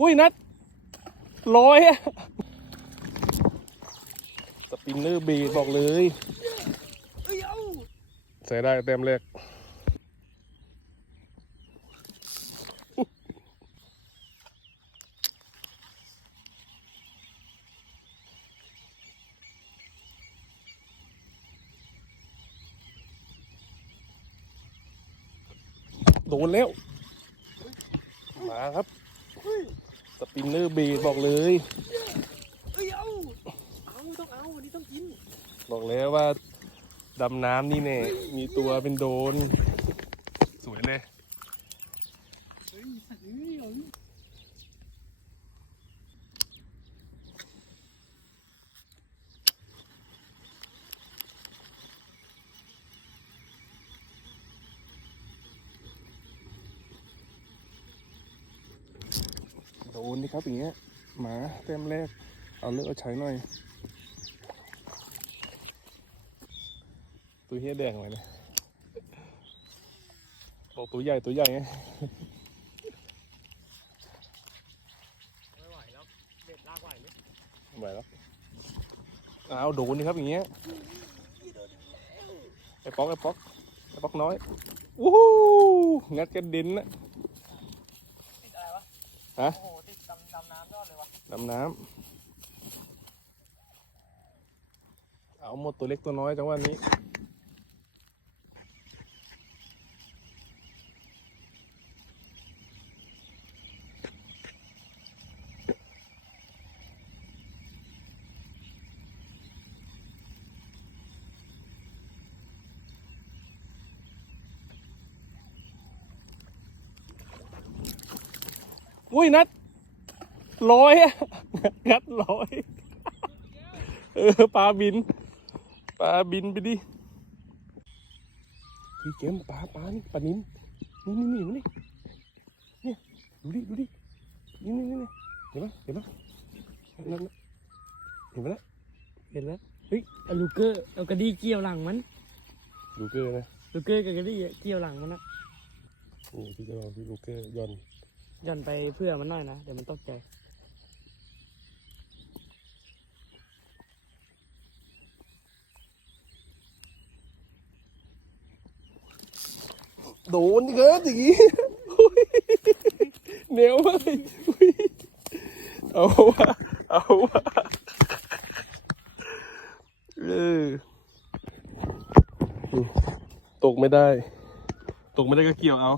อุ้ยนัดร้อยอะสปินเนอร์บีดบอกเลยใส่ได้เต็มแรกโดนแล้ว มาครับ สปินเนอร์บีดบอกเลย เอ้ยเอ้าเอาต้องเอาวันนี้ต้องกินบอกแล้วว่าดำน้ำนี่เนี่ยมีตัวเป็นโดน สวยเลย เฮ้ยสัตว์เอ้ยเอา นนี่ครับอย่างเงี้ยหมาเต็มแรก เอาเลือกเอาใช้หน่อย ตัวเฮียแดงเลยนะบอกตัวใหญ่ตัวใหญ่ไงไม่ไหวแล้วเด็ดลากไหวไหมไม่ไหวแล้วเอาโดนนี่ครับอย่างเงี้ยไอ้ป๊อกไอ้ป๊อกไอ้ป๊อกน้อยวู้ฮู้งัดกระเด็นนะติดอะไรวะฮะโอ้โหติ ดำน้ำ เอาหมดตัวเล็กตัวน้อยจังวะนี้ อุ้ยนัด ร้อยอะงัดร้อย เออปลาบิน ปลาบินไปดิพี่เกมปลาปลานี่ปลานิ้นนี่นี่นี่นี่เนี่ยดูดิดูดินี่นี่นี่เห็นไหมเห็นไหมนั่นน่ะเห็นไหมนะเห็นแล้วเฮ้ยเอาลูกเกอร์เอากระดี่เกี่ยวหลังมันลูเกอร์นะลูกเกอร์กับกระดี่เกี่ยวหลังมันนะนี่พี่จะลองพี่ลูเกอร์ย่อนย่อนไปเพื่อมันหน่อยนะเดี๋ยวมันตกใจ โดนดิครับอย่างนี้เหนียวมากอุ๊ยเอาวะเอาวะเออตกไม่ได้ ตกไม่ได้ก็เกี่ยวเอา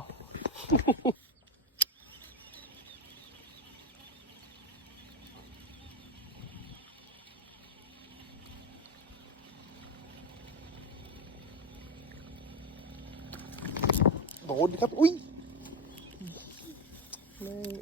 ดนครับ อุ้ย